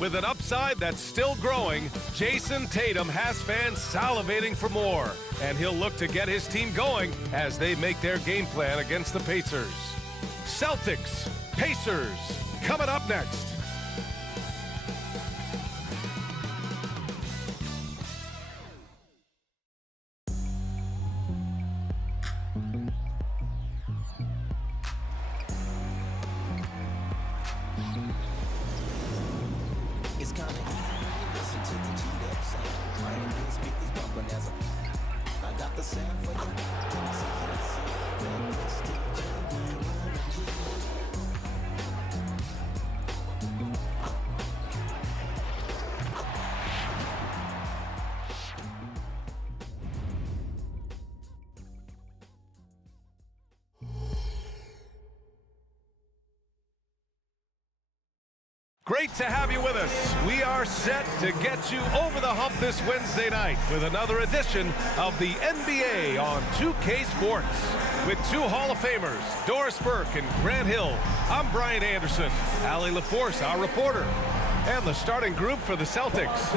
With an upside that's still growing, Jayson Tatum has fans salivating for more, and he'll look to get his team going as they make their game plan against the Pacers. Celtics, Pacers, coming up next. It's kinda easy, listen to the G-Dep sound. I ain't these speakers bumping as I got the sound for you. Great to have you with us. We are set to get you over the hump this Wednesday night with another edition of the NBA on 2K Sports. With two Hall of Famers, Doris Burke and Grant Hill, I'm Brian Anderson, Allie LaForce, our reporter, and the starting group for the Celtics.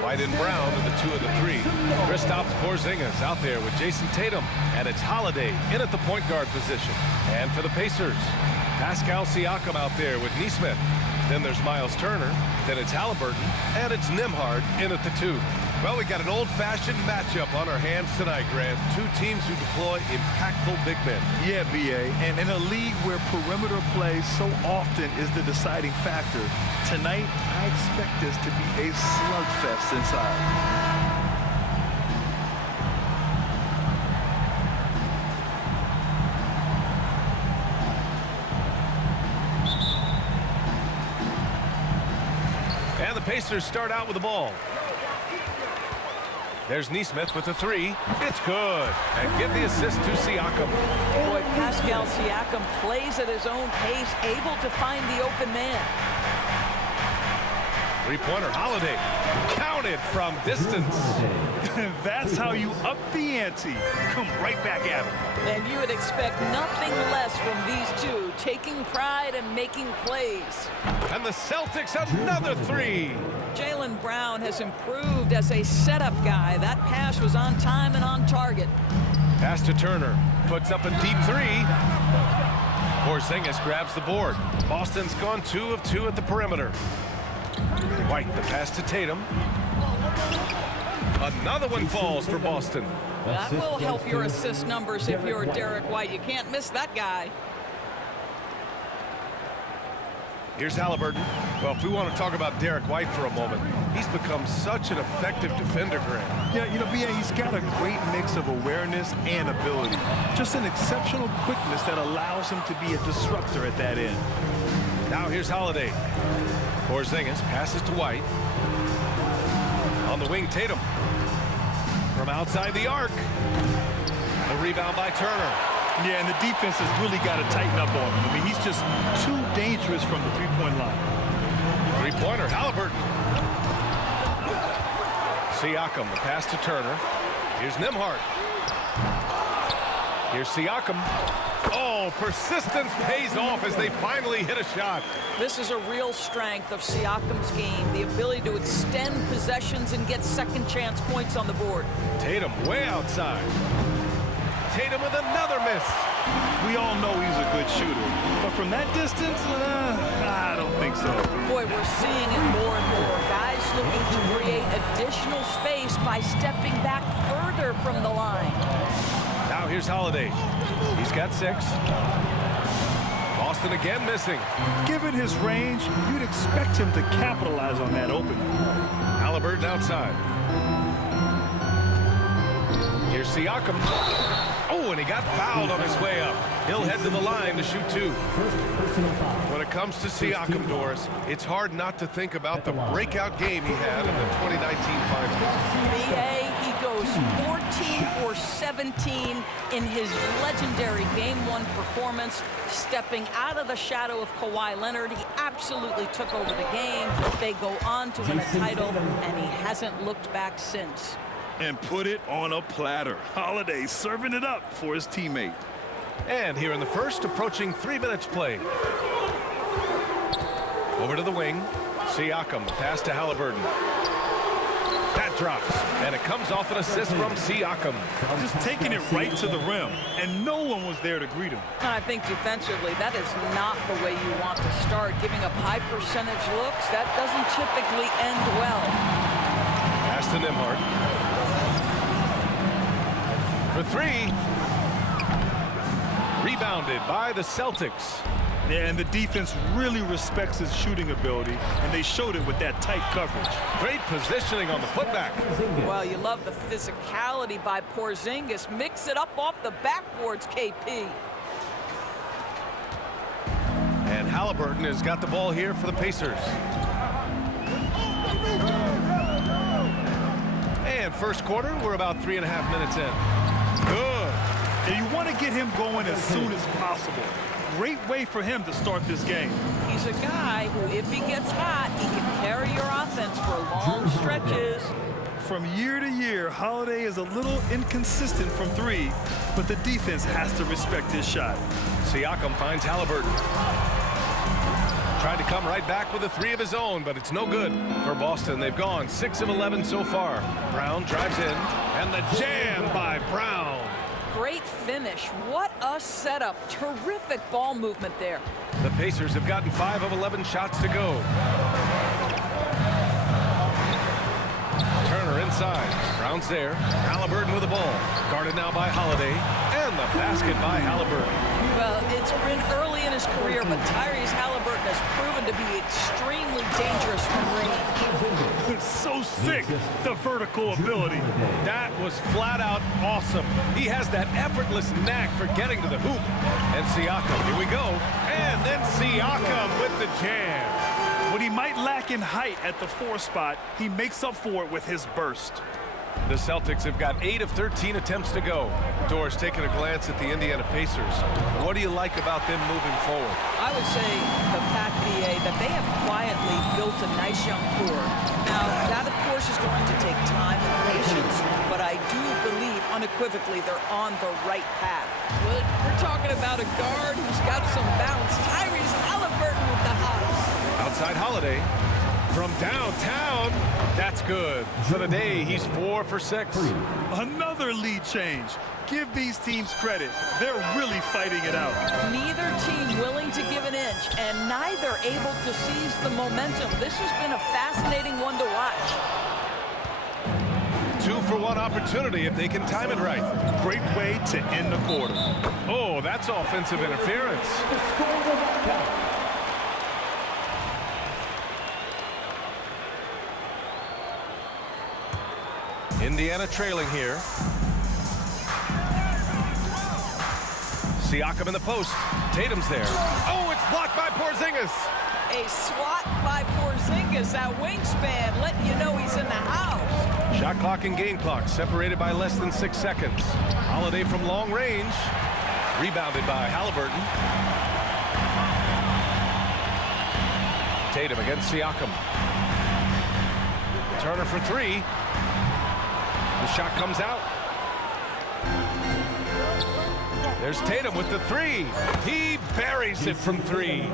White and Brown in the 2 and the 3. Kristaps Porzingis out there with Jayson Tatum, and it's Holiday in at the point guard position. And for the Pacers, Pascal Siakam out there with Nesmith. Then there's Miles Turner, then it's Halliburton, and it's Nembhard in at the 2. Well, we got an old-fashioned matchup on our hands tonight, Grant. Two teams who deploy impactful big men. Yeah, B.A., and in a league where perimeter play so often is the deciding factor, tonight I expect this to be a slugfest inside. And the Pacers start out with the ball. There's Nesmith with the 3. It's good. And give the assist to Siakam. Boy, Pascal Siakam plays at his own pace, able to find the open man. Three-pointer, Holiday. Counted from distance. That's how you up the ante. Come right back at him. And you would expect nothing less from these two, taking pride and making plays. And the Celtics, another 3. Jaylen Brown has improved as a setup guy. That pass was on time and on target. Pass to Turner. Puts up a deep 3. Porzingis grabs the board. Boston's gone 2 of 2 at the perimeter. White, the pass to Tatum. Another one falls for Boston. That will help your assist numbers if you're Derek White. You can't miss that guy. Here's Halliburton. Well, if we want to talk about Derek White for a moment, he's become such an effective defender, Grant. Yeah, you know, B.A., he's got a great mix of awareness and ability. Just an exceptional quickness that allows him to be a disruptor at that end. Now here's Holiday. Porzingis passes to White. On the wing, Tatum. From outside the arc. The rebound by Turner. Yeah, and the defense has really got to tighten up on him. I mean, he's just too dangerous from the three-point line. Three-pointer, Halliburton. Siakam, the pass to Turner. Here's Nembhard. Here's Siakam. Oh, persistence pays off as they finally hit a shot. This is a real strength of Siakam's game, the ability to extend possessions and get second chance points on the board. Tatum way outside. Tatum with another miss. We all know he's a good shooter, but from that distance, I don't think so. Boy, we're seeing it more and more. Guys looking to create additional space by stepping back further from the line. Now here's Holiday. He's got 6. Boston again missing. Given his range, you'd expect him to capitalize on that opening. Halliburton outside. Here's Siakam. Oh, and he got fouled on his way up. He'll head to the line to shoot 2. When it comes to Siakam, Doris, it's hard not to think about the breakout game he had in the 2019 finals. B.A., he goes 14 for 17 in his legendary Game 1 performance. Stepping out of the shadow of Kawhi Leonard, he absolutely took over the game. They go on to win a title, and he hasn't looked back since. And put it on a platter. Holiday serving it up for his teammate. And here in the first, approaching 3 minutes played. Over to the wing. Siakam, the pass to Halliburton. That drops, and it comes off an assist from Siakam. Just taking it right to the rim, and no one was there to greet him. And I think defensively, that is not the way you want to start. Giving up high percentage looks, that doesn't typically end well. Pass to Nembhard. For three. Rebounded by the Celtics. Yeah, and the defense really respects his shooting ability, and they showed it with that tight coverage. Great positioning on the putback. Well, you love the physicality by Porzingis. Mix it up off the backboards, KP. And Halliburton has got the ball here for the Pacers. And first quarter, we're about 3.5 minutes in. Good. And you want to get him going as soon as possible. Great way for him to start this game. He's a guy who, if he gets hot, he can carry your offense for long stretches. From year to year, Holiday is a little inconsistent from three, but the defense has to respect his shot. Siakam finds Halliburton. Tried to come right back with a three of his own, but it's no good for Boston. They've gone 6 of 11 so far. Brown drives in, and the jam by Brown. Great finish. What a setup. Terrific ball movement there. The Pacers have gotten 5 of 11 shots to go. Turner inside. Brown's there. Halliburton with the ball. Guarded now by Holiday. And the basket by Halliburton. Well, it's been early in his career, but Tyrese Halliburton has proven to be extremely dangerous from range. It's so sick, the vertical ability. That was flat out awesome. He has that effortless knack for getting to the hoop. And Siakam, here we go. And then Siakam with the jam. What he might lack in height at the 4 spot, he makes up for it with his burst. The Celtics have got 8 of 13 attempts to go. Doris taking a glance at the Indiana Pacers. What do you like about them moving forward? I would say the fact, BA, that they have quietly built a nice young core. Now, that, of course, is going to take time and patience, but I do believe unequivocally they're on the right path. We're talking about a guard who's got some bounce. Tyrese Halliburton with the hops. Outside Holiday. From downtown, that's good. For the day, he's 4 for 6. Another lead change. Give these teams credit. They're really fighting it out. Neither team willing to give an inch, and neither able to seize the momentum. This has been a fascinating one to watch. 2-for-1 opportunity if they can time it right. Great way to end the quarter. Oh, that's offensive interference. Indiana trailing here. Siakam in the post. Tatum's there. Oh, it's blocked by Porzingis. A swat by Porzingis, that wingspan, letting you know he's in the house. Shot clock and game clock separated by less than 6 seconds. Holiday from long range. Rebounded by Halliburton. Tatum against Siakam. Turner for 3. The shot comes out. There's Tatum with the 3. He buries it from 3.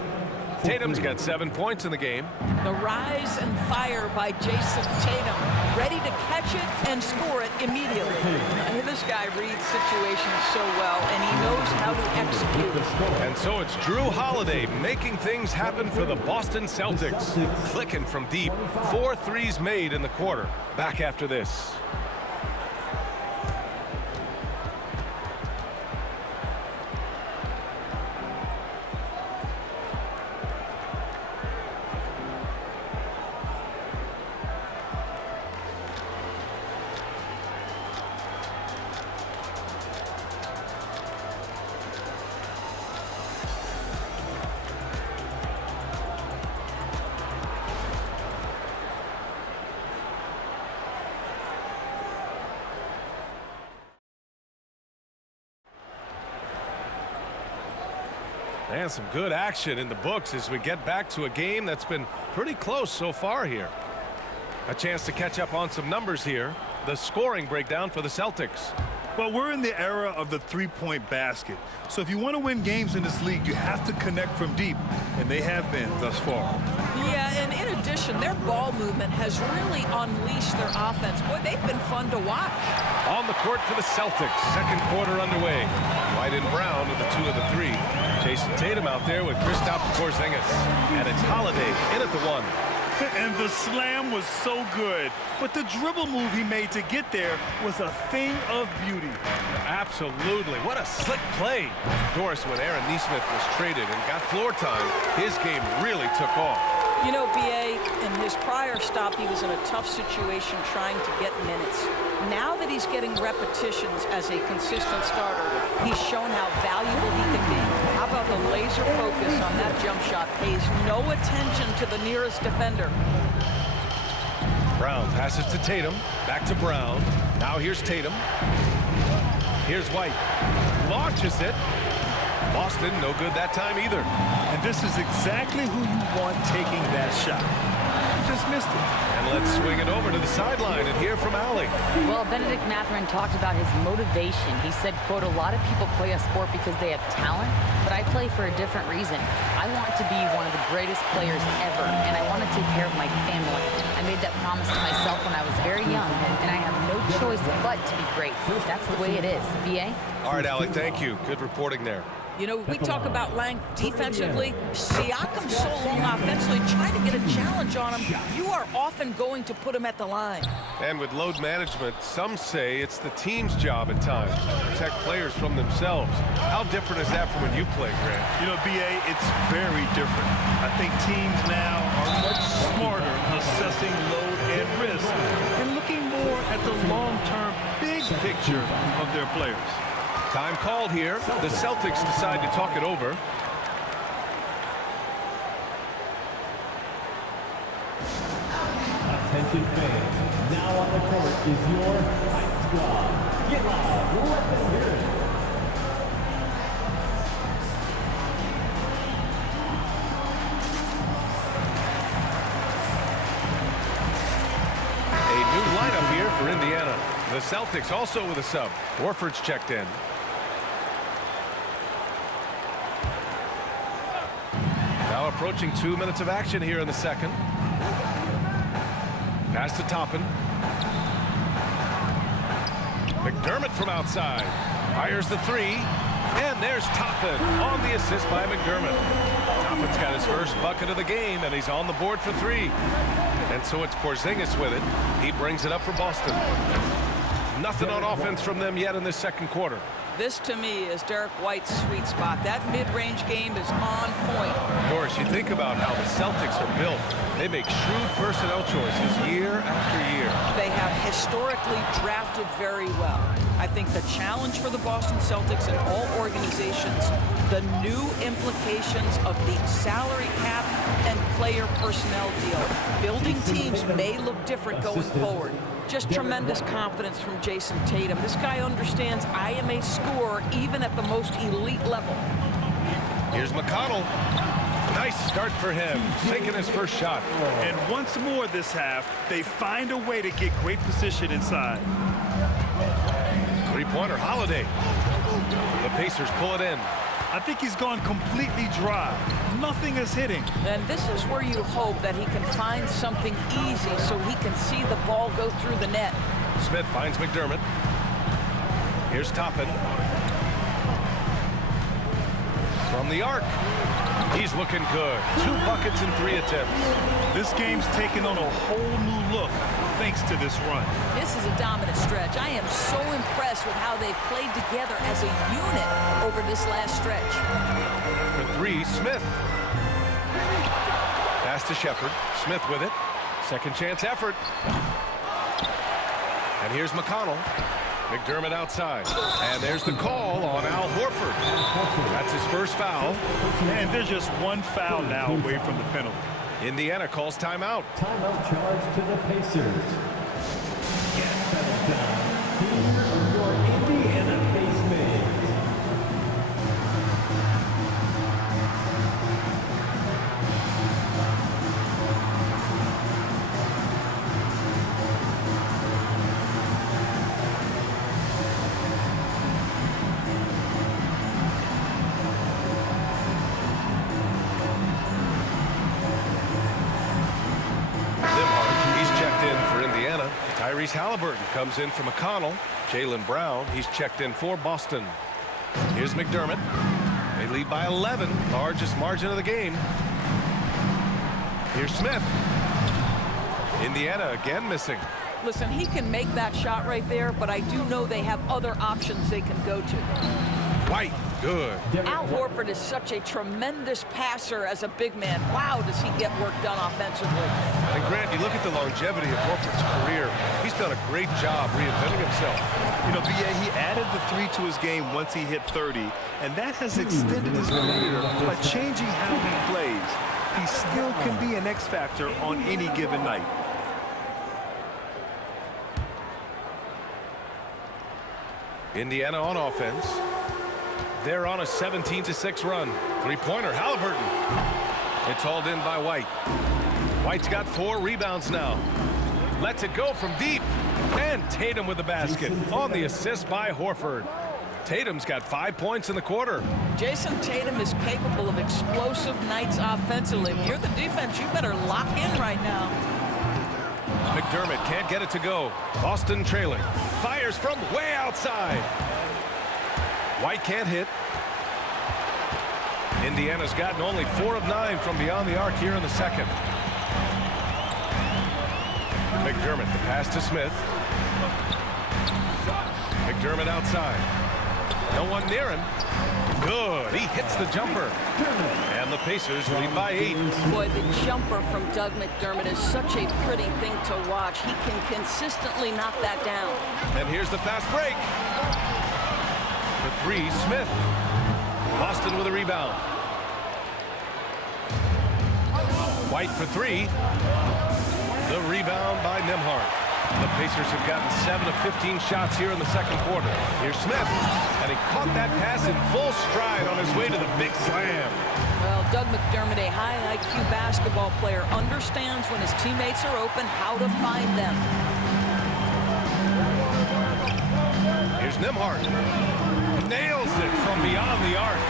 Tatum's got 7 points in the game. The rise and fire by Jayson Tatum, ready to catch it and score it immediately. This guy reads situations so well, and he knows how to execute. And so it's Drew Holiday making things happen for the Boston Celtics. Clicking from deep. 4 threes made in the quarter. Back after this. And some good action in the books as we get back to a game that's been pretty close so far here. A chance to catch up on some numbers here. The scoring breakdown for the Celtics. Well, we're in the era of the 3-point basket. So if you want to win games in this league, you have to connect from deep, and they have been thus far. Yeah, and in addition, their ball movement has really unleashed their offense. Boy, they've been fun to watch. On the court for the Celtics, second quarter underway. White and Brown with the 2 of the 3. Jayson Tatum out there with Kristaps Porzingis. And it's Holiday in at the 1. And the slam was so good, but the dribble move he made to get there was a thing of beauty. Absolutely. What a slick play. Doris, when Aaron Nesmith was traded and got floor time, his game really took off. You know, B.A., in his prior stop, he was in a tough situation trying to get minutes. Now that he's getting repetitions as a consistent starter, he's shown how valuable he can be. How about the laser focus on that jump shot? Pays no attention to the nearest defender. Brown passes to Tatum. Back to Brown. Now here's Tatum. Here's White. Launches it. Boston, no good that time either. And this is exactly who you want taking that shot. Just missed it. And let's swing it over to the sideline and hear from Allie. Well, Benedict Mathurin talked about his motivation. He said, quote, a lot of people play a sport because they have talent, but I play for a different reason. I want to be one of the greatest players ever, and I want to take care of my family. I made that promise to myself when I was very young, and I have no choice but to be great. That's the way it is. VA? All right, Allie, thank you. Good reporting there. You know, we talk about length defensively. Siakam's so long offensively, trying to get a challenge on him. You are often going to put him at the line. And with load management, some say it's the team's job at times to protect players from themselves. How different is that from when you play, Grant? You know, BA, it's very different. I think teams now are much smarter assessing load and risk and looking more at the long-term big picture of their players. Time called here. The Celtics decide to talk it over. Attention fans, now on the court is your Fight Squad. Get loud, let them hear it. A new lineup here for Indiana. The Celtics also with a sub. Horford's checked in. Now approaching 2 minutes of action here in the second. Pass to Toppin. McDermott from outside. Fires the 3. And there's Toppin on the assist by McDermott. Toppin's got his first bucket of the game, and he's on the board for 3. And so it's Porzingis with it. He brings it up for Boston. Nothing on offense from them yet in this second quarter. This, to me, is Derek White's sweet spot. That mid-range game is on point. Doris, you think about how the Celtics are built. They make shrewd personnel choices year after year. They have historically drafted very well. I think the challenge for the Boston Celtics and all organizations, the new implications of the salary cap and player personnel deal. Building teams may look different going forward. Just tremendous confidence from Jayson Tatum. This guy understands I am a scorer even at the most elite level. Here's McConnell. Nice start for him, taking his first shot. And once more this half, they find a way to get great position inside. Three-pointer, Holiday. The Pacers pull it in. I think he's gone completely dry. Nothing is hitting. And this is where you hope that he can find something easy so he can see the ball go through the net. Smith finds McDermott. Here's Toppin. From the arc. He's looking good. 2 buckets in 3 attempts. This game's taken on a whole new look thanks to this run. This is a dominant stretch. I am so impressed with how they've played together as a unit over this last stretch. For 3, Smith. Pass to Shepard. Smith with it. Second chance effort. And here's McConnell. McDermott outside. And there's the call on Al Horford. That's his first foul. And they're just one foul now away from the penalty. Indiana calls timeout. Timeout charge to the Pacers. Get settled down. Here are your Indiana Pacers. Tyrese Halliburton comes in for McConnell. Jaylen Brown, he's checked in for Boston. Here's McDermott. They lead by 11, largest margin of the game. Here's Smith. Indiana again missing. Listen, he can make that shot right there, but I do know they have other options they can go to. White, good. Al Horford is such a tremendous passer as a big man. Wow, does he get work done offensively. And Grant, you look at the longevity of Horford's career. He's done a great job reinventing himself. You know, B.A., he added the 3 to his game once he hit 30, and that has extended his career by changing how he plays. He still can be an X factor on any given night. Indiana on offense. They're on a 17-6 run. Three-pointer, Halliburton. It's hauled in by White. White's got 4 rebounds now. Lets it go from deep. And Tatum with the basket on the assist by Horford. Tatum's got 5 points in the quarter. Jayson Tatum is capable of explosive nights offensively. If you're the defense, you better lock in right now. McDermott can't get it to go. Boston trailing. Fires from way outside. White can't hit. Indiana's gotten only 4 of 9 from beyond the arc here in the second. McDermott, the pass to Smith. McDermott outside. No one near him. Good. He hits the jumper. And the Pacers lead by 8. Boy, the jumper from Doug McDermott is such a pretty thing to watch. He can consistently knock that down. And here's the fast break. For 3, Smith. Boston with a rebound. White for 3. The rebound by Nembhard. The Pacers have gotten 7 of 15 shots here in the second quarter. Here's Smith, and he caught that pass in full stride on his way to the big slam. Well, Doug McDermott, a high IQ basketball player, understands when his teammates are open how to find them. Here's Nembhard. Nails it from beyond the arc.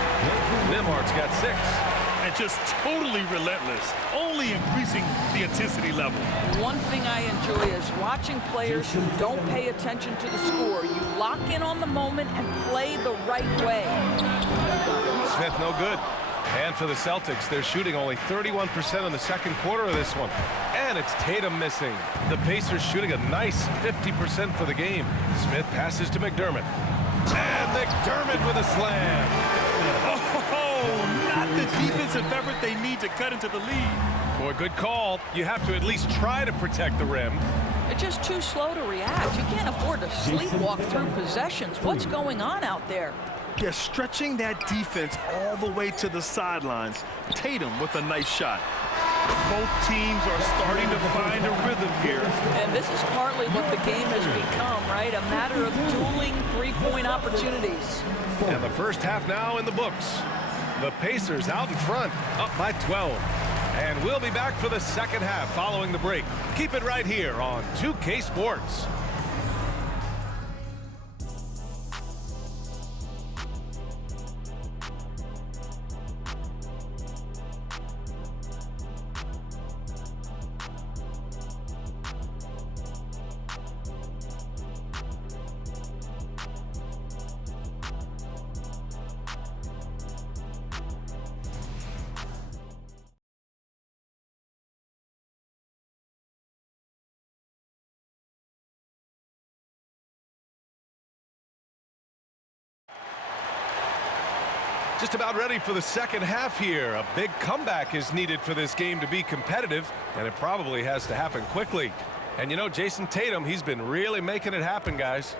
Nembhard's got 6. And just totally relentless, only increasing the intensity level. One thing I enjoy is watching players who don't pay attention to the score. You lock in on the moment and play the right way. Smith no good. And for the Celtics, they're shooting only 31% in the second quarter of this one. And it's Tatum missing. The Pacers shooting a nice 50% for the game. Smith passes to McDermott. And McDermott with a slam. Oh, not the defensive effort they need to cut into the lead. Boy, good call. You have to at least try to protect the rim. They're just too slow to react. You can't afford to sleepwalk through possessions. What's going on out there? Yeah, stretching that defense all the way to the sidelines. Tatum with a nice shot. Both teams are starting to find a rhythm here. And this is partly what the game has become, right? A matter of dueling three-point opportunities. And the first half now in the books. The Pacers out in front, up by 12. And we'll be back for the second half following the break. Keep it right here on 2K Sports. Just about ready for the second half here. A big comeback is needed for this game to be competitive, and it probably has to happen quickly. And you know, Jayson Tatum, he's been really making it happen, guys.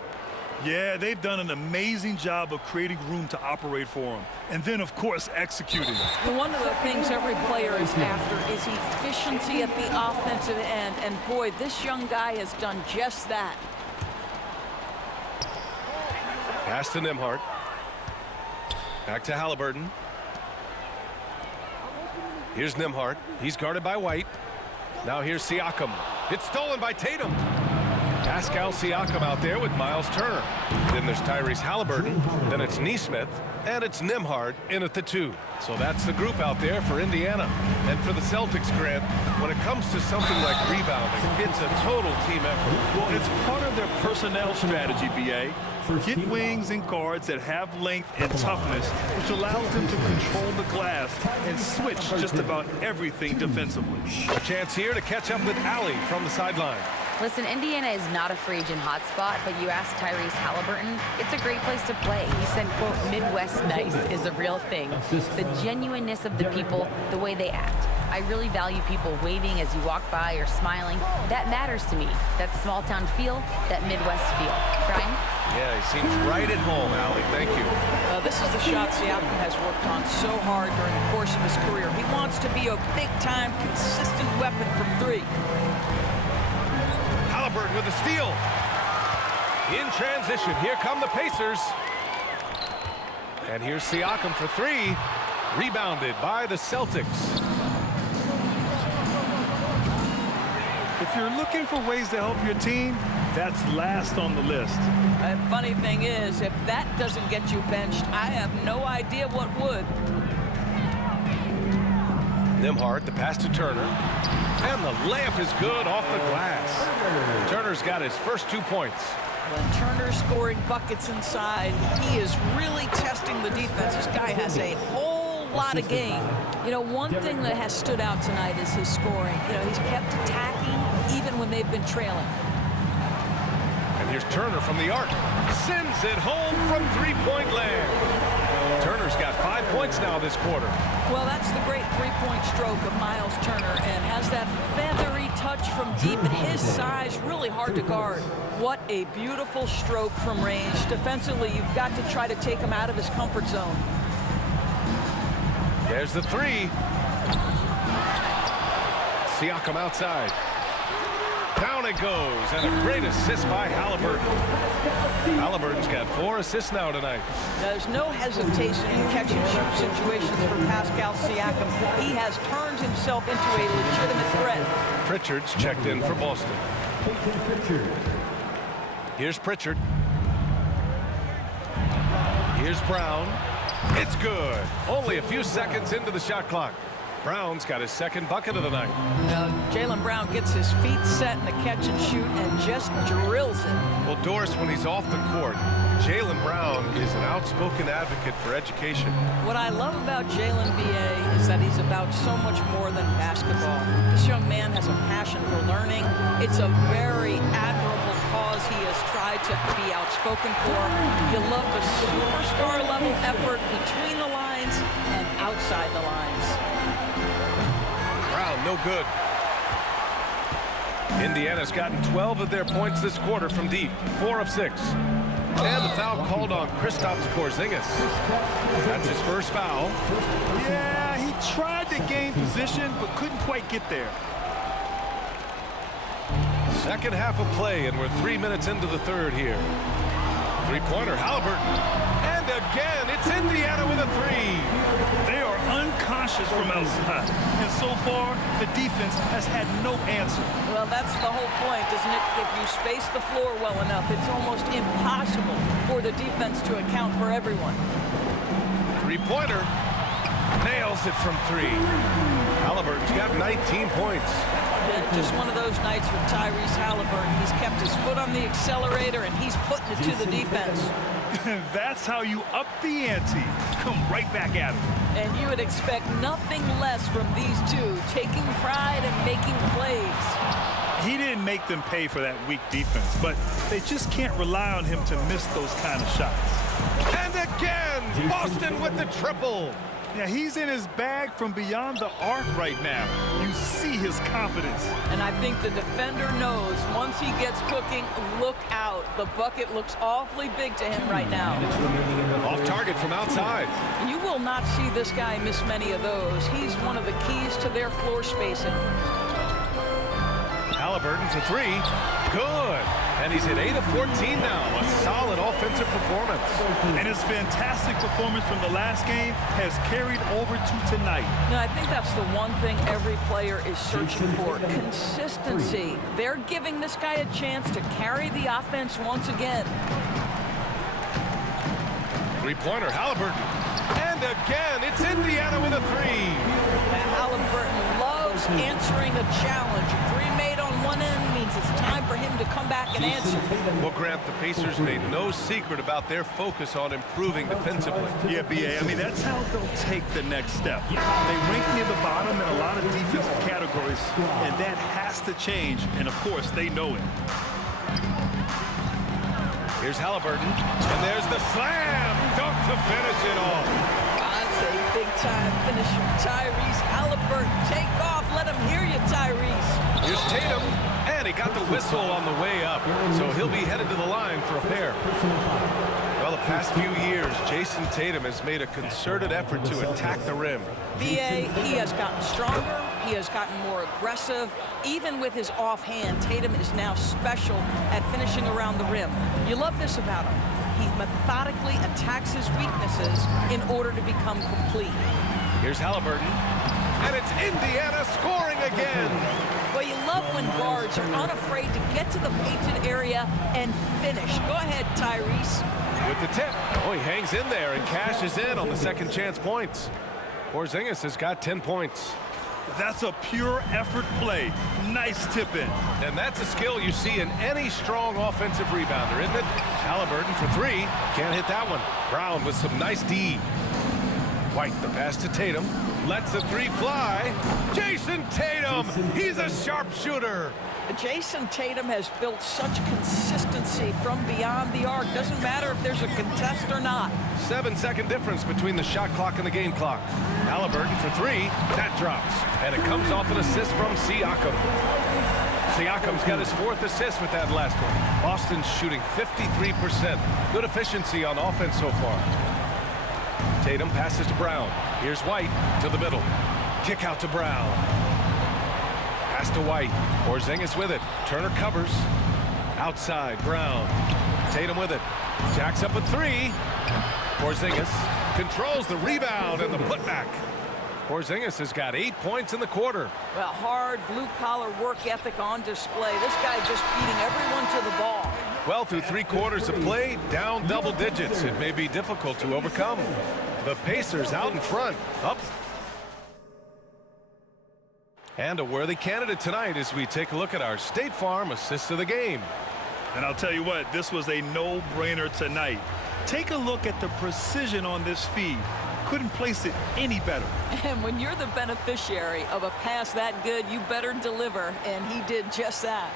Yeah, they've done an amazing job of creating room to operate for him. And then, of course, executing. One of the things every player is after is efficiency at the offensive end. And boy, this young guy has done just that. Pass to Nembhard. Back to Halliburton. Here's Nembhard. He's guarded by White. Now here's Siakam. It's stolen by Tatum. Pascal Siakam out there with Miles Turner. Then there's Tyrese Halliburton. Then it's Nesmith. And it's Nembhard in at the 2. So that's the group out there for Indiana. And for the Celtics, Grant, when it comes to something like rebounding, it's a total team effort. Well, it's part of their personnel strategy, B.A. Get wings and guards that have length and toughness, which allows them to control the glass and switch just about everything defensively. A chance here to catch up with Allie from the sideline. Listen, Indiana is not a free agent hotspot, but you ask Tyrese Halliburton, it's a great place to play. He said, quote, Midwest nice is a real thing. The genuineness of the people, the way they act. I really value people waving as you walk by or smiling. That matters to me. That small town feel, that Midwest feel. Brian? Yeah, he seems right at home, Allie. Thank you. This is the shot Siakam has worked on so hard during the course of his career. He wants to be a big-time, consistent weapon from 3. Halliburton with a steal. In transition, here come the Pacers. And here's Siakam for 3. Rebounded by the Celtics. If you're looking for ways to help your team, that's last on the list. The funny thing is, if that doesn't get you benched, I have no idea what would. Nembhard, the pass to Turner. And the layup is good off the glass. Turner's got his first 2 points. When Turner's scoring buckets inside, he is really testing the defense. This guy has a whole lot of game. You know, one thing that has stood out tonight is his scoring. You know, he's kept attacking even when they've been trailing. And here's Turner from the arc. Sends it home from 3-point land. Turner's got 5 points now this quarter. Well, that's the great 3-point stroke of Miles Turner, and has that feathery touch from deep. At his size, really hard to guard. What a beautiful stroke from range. Defensively, you've got to try to take him out of his comfort zone. There's the 3. Siakam outside. Down it goes, and a great assist by Halliburton. Halliburton's got 4 assists now tonight. There's no hesitation in catch-and-shoot situations for Pascal Siakam. He has turned himself into a legitimate threat. Pritchard's checked in for Boston. Here's Pritchard. Here's Brown. It's good. Only a few seconds into the shot clock. Brown's got his second bucket of the night. Jaylen Brown gets his feet set in the catch and shoot and just drills it. Well, Doris, when he's off the court, Jaylen Brown is an outspoken advocate for education. What I love about Jaylen, B.A., is that he's about so much more than basketball. This young man has a passion for learning. It's a very admirable cause he has tried to be outspoken for. You love the superstar-level effort between the lines and outside the lines. Brown, no good. Indiana's gotten 12 of their points this quarter from deep, 4 of 6. And the foul called on Kristaps Porzingis. That's his first foul. Yeah, he tried to gain position, but couldn't quite get there. Second half of play, and we're 3 minutes into the third here. 3-pointer, Halliburton. And again, it's Indiana with a 3. They are unconscious from outside, and so far, the defense has had no answer. Well, that's the whole point, isn't it? If you space the floor well enough, it's almost impossible for the defense to account for everyone. 3-pointer. Nails it from 3. Halliburton's got 19 points. And just one of those nights for Tyrese Halliburton. He's kept his foot on the accelerator, and he's putting it to the defense. That's how you up the ante. Come right back at him. And you would expect nothing less from these two, taking pride and making plays. He didn't make them pay for that weak defense, but they just can't rely on him to miss those kind of shots. And again, Boston with the triple. Yeah, he's in his bag from beyond the arc right now. You see his confidence. And I think the defender knows once he gets cooking, look out. The bucket looks awfully big to him right now. Off target from outside. And you will not see this guy miss many of those. He's one of the keys to their floor spacing. Halliburton for three. Good. And he's hit 8 of 14 now. A solid offensive performance. And his fantastic performance from the last game has carried over to tonight. No, I think that's the one thing every player is searching for. Consistency. They're giving this guy a chance to carry the offense once again. Three-pointer, Halliburton. And again, it's Indiana with a three. Halliburton loves answering a challenge. A three made on one end means it's time for him to come back and answer. Well, Grant, the Pacers made no secret about their focus on improving defensively. Yeah, B.A., I mean, that's how they'll take the next step. They rank near the bottom in a lot of defensive categories, and that has to change, and of course, they know it. Here's Halliburton, and there's the slam dunk to finish it off. That's a big-time finish from Tyrese Halliburton. Take off. Let him hear you, Tyrese. Here's Tatum, and he got the whistle on the way up, so he'll be headed to the line for a pair. Well, the past few years, Jayson Tatum has made a concerted effort to attack the rim. B.A., he has gotten stronger. He has gotten more aggressive. Even with his offhand, Tatum is now special at finishing around the rim. You love this about him. He methodically attacks his weaknesses in order to become complete. Here's Halliburton, and it's Indiana scoring again. Well, you love when guards are unafraid to get to the painted area and finish. Go ahead, Tyrese. With the tip. Oh, he hangs in there and cashes in on the second chance points. Porzingis has got 10 points. That's a pure effort play. Nice tip in. And that's a skill you see in any strong offensive rebounder, isn't it? Halliburton for three. Can't hit that one. Brown with some nice D. White, the pass to Tatum. Lets the three fly. Jayson Tatum. He's a sharpshooter. Jayson Tatum has built such consistency from beyond the arc. Doesn't matter if there's a contest or not. 7-second difference between the shot clock and the game clock. Halliburton for three. That drops. And it comes off an assist from Siakam. Siakam's got his 4th assist with that last one. Boston's shooting 53%. Good efficiency on offense so far. Tatum passes to Brown. Here's White to the middle. Kick out to Brown. Pass to White. Porzingis with it. Turner covers. Outside, Brown. Tatum with it. Jacks up a three. Porzingis controls the rebound and the putback. Porzingis has got 8 points in the quarter. Well, hard blue-collar work ethic on display. This guy just beating everyone to the ball. Well, through 3 quarters of play, down double digits. It may be difficult to overcome. The Pacers out in front. Up. And a worthy candidate tonight as we take a look at our State Farm assist of the game. And I'll tell you what, this was a no-brainer tonight. Take a look at the precision on this feed. Couldn't place it any better. And when you're the beneficiary of a pass that good, you better deliver, and he did just that.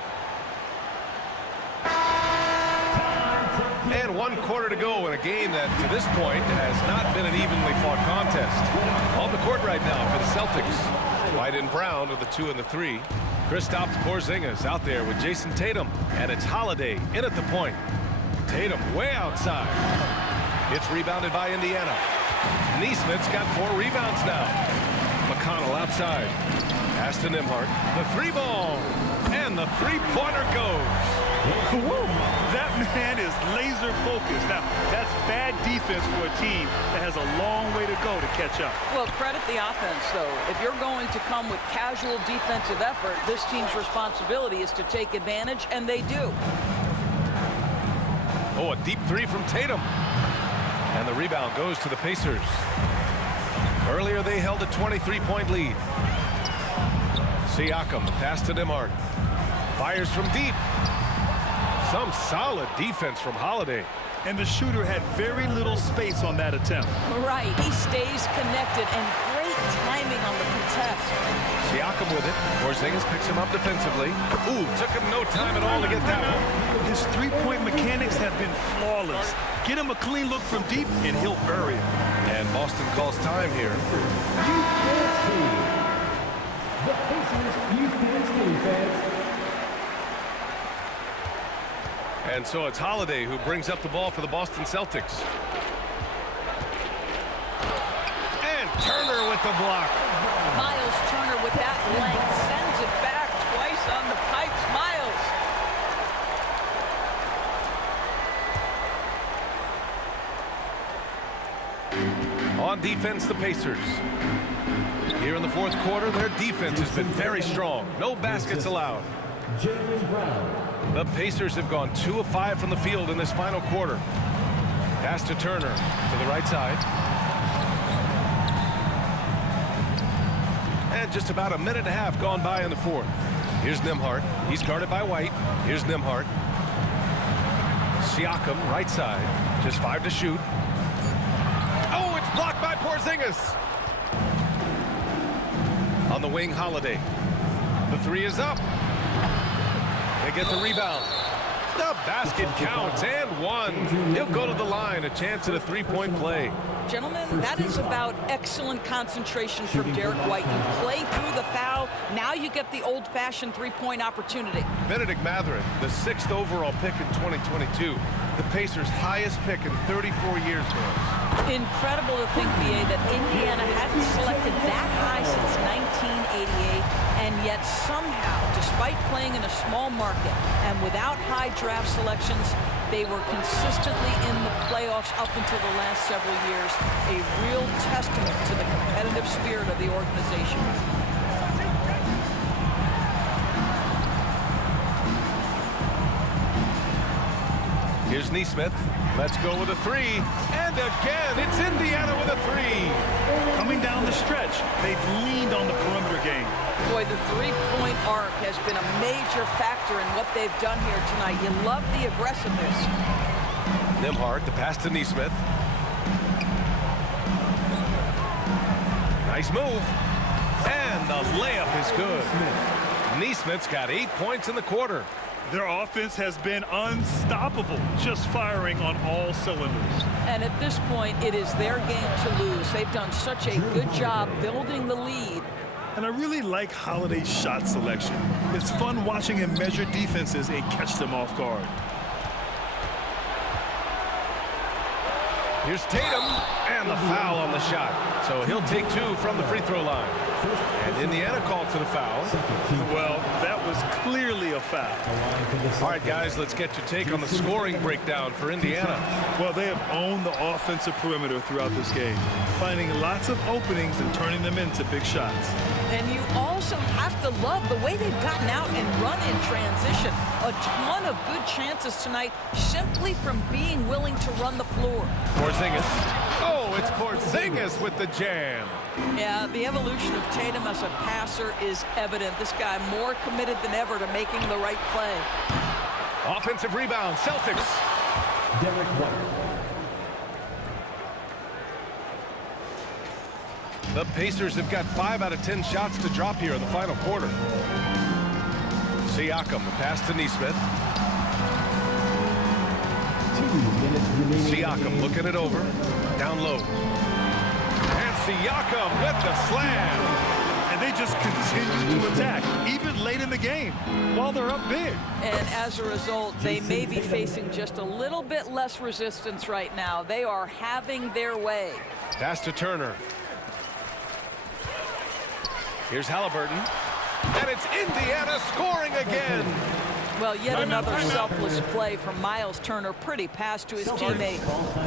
And 1 quarter to go in a game that, to this point, has not been an evenly fought contest. On the court right now for the Celtics. White and Brown with the 2 and the 3. Kristaps Porzingis out there with Jayson Tatum. And it's Holiday in at the point. Tatum way outside. It's rebounded by Indiana. Neesmith's got 4 rebounds now. McConnell outside. Pass to Nembhard. The 3-ball. And the 3-pointer goes. Woo! That man is laser focused. Now, that's bad defense for a team that has a long way to go to catch up. Well, credit the offense, though. If you're going to come with casual defensive effort, this team's responsibility is to take advantage, and they do. Oh, a deep 3 from Tatum. And the rebound goes to the Pacers. Earlier, they held a 23-point lead. Siakam, pass to Nembhard. Fires from deep. Some solid defense from Holiday. And the shooter had very little space on that attempt. Right, he stays connected, and great timing on the contest. Siakam with it. Porzingis picks him up defensively. Ooh, took him no time at all to get that one. His three-point mechanics have been flawless. Get him a clean look from deep, and he'll bury it. And Boston calls time here. Youth Dance Team. The Pacers Youth Dance Team, fans. And so it's Holiday who brings up the ball for the Boston Celtics. And Turner with the block. Miles Turner with that length sends it back twice on the pipes. On defense, the Pacers. Here in the fourth quarter, their defense has been very strong. No baskets allowed. Jaylen Brown. The Pacers have gone 2 of 5 from the field in this final quarter. Pass to Turner to the right side. And just about a minute and a half gone by in the fourth. Here's Nembhard. He's guarded by White. Here's Nembhard. Siakam, right side. Just 5 to shoot. Oh, it's blocked by Porzingis. On the wing, Holiday. The 3 is up. They get the rebound. The basket counts and one. He'll go to the line. A chance at a three-point play. Gentlemen, that is about excellent concentration from Derek White. You play through the foul. Now you get the old-fashioned three-point opportunity. Benedict Mathurin, the 6th overall pick in 2022. The Pacers' highest pick in 34 years, girls. Incredible to think, BA, that Indiana hadn't selected that high since 1988, and yet somehow, despite playing in a small market and without high draft selections, they were consistently in the playoffs up until the last several years. A real testament to the competitive spirit of the organization. Here's Nesmith. Let's go with a 3. And again, it's Indiana with a 3. Coming down the stretch, they've leaned on the perimeter game. Boy, the three-point arc has been a major factor in what they've done here tonight. You love the aggressiveness. Nembhard, the pass to Nesmith. Nice move. And the layup is good. Nesmith's got 8 points in the quarter. Their offense has been unstoppable, just firing on all cylinders. And at this point, it is their game to lose. They've done such a good job building the lead. And I really like Holiday's shot selection. It's fun watching him measure defenses and catch them off guard. Here's Tatum, and the foul on the shot. So he'll take 2 from the free throw line. And Indiana called for the foul. Well, that was clearly a foul. All right, guys, let's get your take on the scoring breakdown for Indiana. Well, they have owned the offensive perimeter throughout this game, finding lots of openings and turning them into big shots. And you also have to love the way they've gotten out and run in transition. A ton of good chances tonight simply from being willing to run the floor. Porzingis. Oh, it's Porzingis with the jam. Yeah, the evolution of Tatum as a passer is evident. This guy more committed than ever to making the right play. Offensive rebound, Celtics. Derek White. The Pacers have got 5 out of 10 shots to drop here in the final quarter. Siakam, the pass to Nesmith. 2 minutes remaining. Siakam looking it over. Down low. And Siakam with the slam. And they just continue to attack, even late in the game, while they're up big. And as a result, they may be facing just a little bit less resistance right now. They are having their way. Pass to Turner. Here's Halliburton. And it's Indiana scoring again. Well, yet another selfless play from Miles Turner. Pretty pass to his teammate.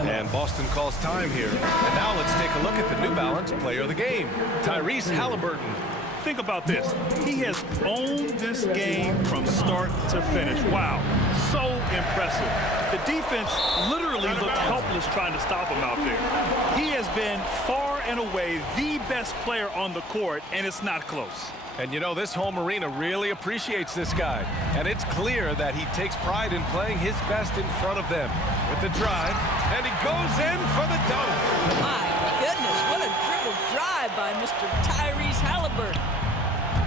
And Boston calls time here. And now let's take a look at the New Balance player of the game, Tyrese Halliburton. Think about this. He has owned this game from start to finish. Wow, so impressive. The defense literally looked helpless trying to stop him out there. He has been far and away the best player on the court, and it's not close. And you know, this home arena really appreciates this guy. And it's clear that he takes pride in playing his best in front of them. With the drive, and he goes in for the dunk. My goodness, what a dribble drive by Mr. Tyrese Halliburton.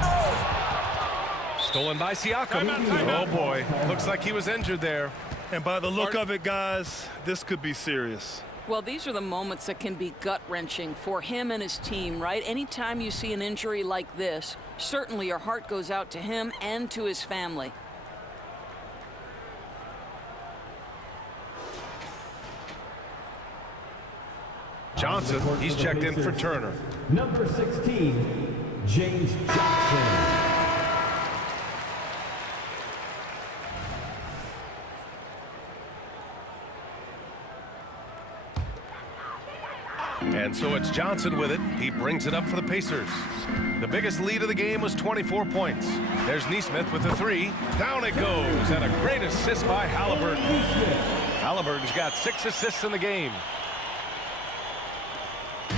Oh. Stolen by Siakam. Oh, boy. Looks like he was injured there. And by the look of it, guys, this could be serious. Well, these are the moments that can be gut-wrenching for him and his team, right? Anytime you see an injury like this, certainly your heart goes out to him and to his family. Johnson, he's checked in for Turner. Number 16, James Johnson. And so it's Johnson with it. He brings it up for the Pacers. The biggest lead of the game was 24 points. There's Nesmith with the three. Down it goes, and a great assist by Halliburton. Halliburton's got 6 assists in the game.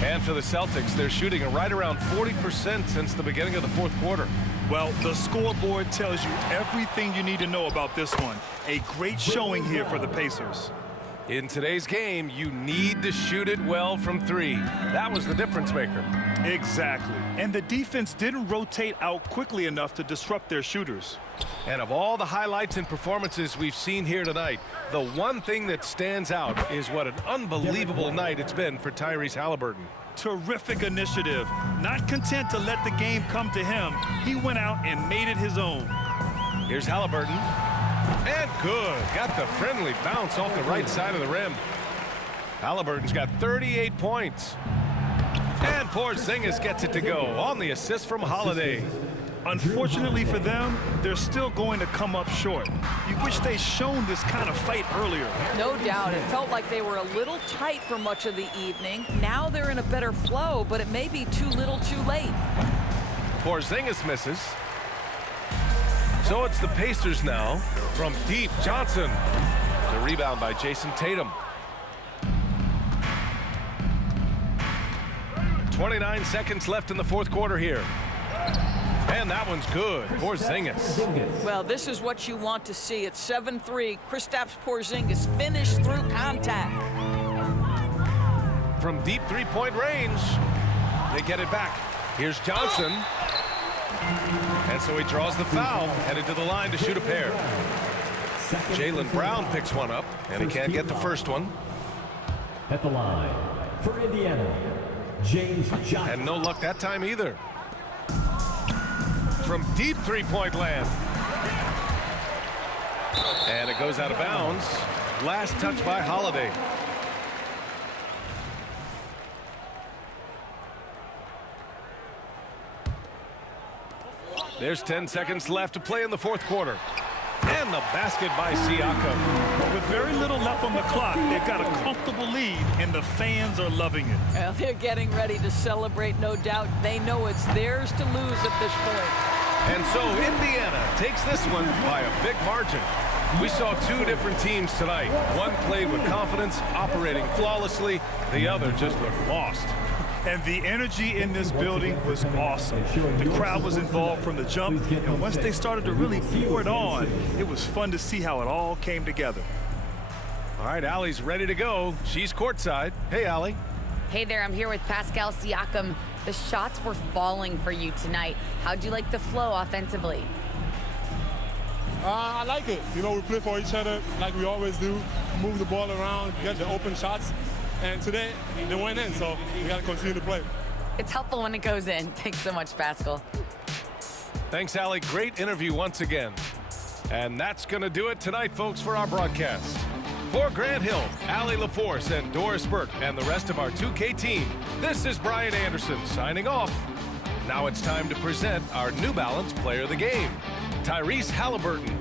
And for the Celtics, they're shooting right around 40% since the beginning of the fourth quarter. Well, the scoreboard tells you everything you need to know about this one. A great showing here for the Pacers. In today's game, you need to shoot it well from 3. That was the difference maker. Exactly. And the defense didn't rotate out quickly enough to disrupt their shooters. And of all the highlights and performances we've seen here tonight, the one thing that stands out is what an unbelievable night it's been for Tyrese Halliburton. Terrific initiative. Not content to let the game come to him, he went out and made it his own. Here's Halliburton. And good. Got the friendly bounce off the right side of the rim. Halliburton's got 38 points. And Porzingis gets it to go on the assist from Holiday. Unfortunately for them, they're still going to come up short. You wish they'd shown this kind of fight earlier. No doubt. It felt like they were a little tight for much of the evening. Now they're in a better flow, but it may be too little too late. Porzingis misses. So it's the Pacers now. From deep, Johnson. The rebound by Jayson Tatum. 29 seconds left in the fourth quarter here. And that one's good. Porzingis. Well, this is what you want to see. It's 7-3. Kristaps Porzingis finished through contact. From deep three-point range, they get it back. Here's Johnson. And so he draws the foul, headed to the line to shoot a pair. Jaylen Brown picks one up, and he can't get the first one. At the line for Indiana, James Johnson. And no luck that time either. From deep three-point land. And it goes out of bounds. Last touch by Holiday. There's 10 seconds left to play in the fourth quarter. And the basket by Siakam. With very little left on the clock, they've got a comfortable lead, and the fans are loving it. Well, they're getting ready to celebrate, no doubt. They know it's theirs to lose at this point. And so Indiana takes this one by a big margin. We saw 2 different teams tonight. One played with confidence, operating flawlessly. The other just looked lost. And the energy in this building was awesome. The crowd was involved from the jump, and once they started to really pour it on, it was fun to see how it all came together. All right, Allie's ready to go. She's courtside. Hey, Allie. Hey there, I'm here with Pascal Siakam. The shots were falling for you tonight. How'd you like the flow offensively? I like it. You know, we play for each other like we always do. Move the ball around, get the open shots. And today, they went in, so we got to continue to play. It's helpful when it goes in. Thanks so much, Pascal. Thanks, Allie. Great interview once again. And that's going to do it tonight, folks, for our broadcast. For Grant Hill, Allie LaForce, and Doris Burke, and the rest of our 2K team, this is Brian Anderson signing off. Now it's time to present our New Balance Player of the Game, Tyrese Halliburton.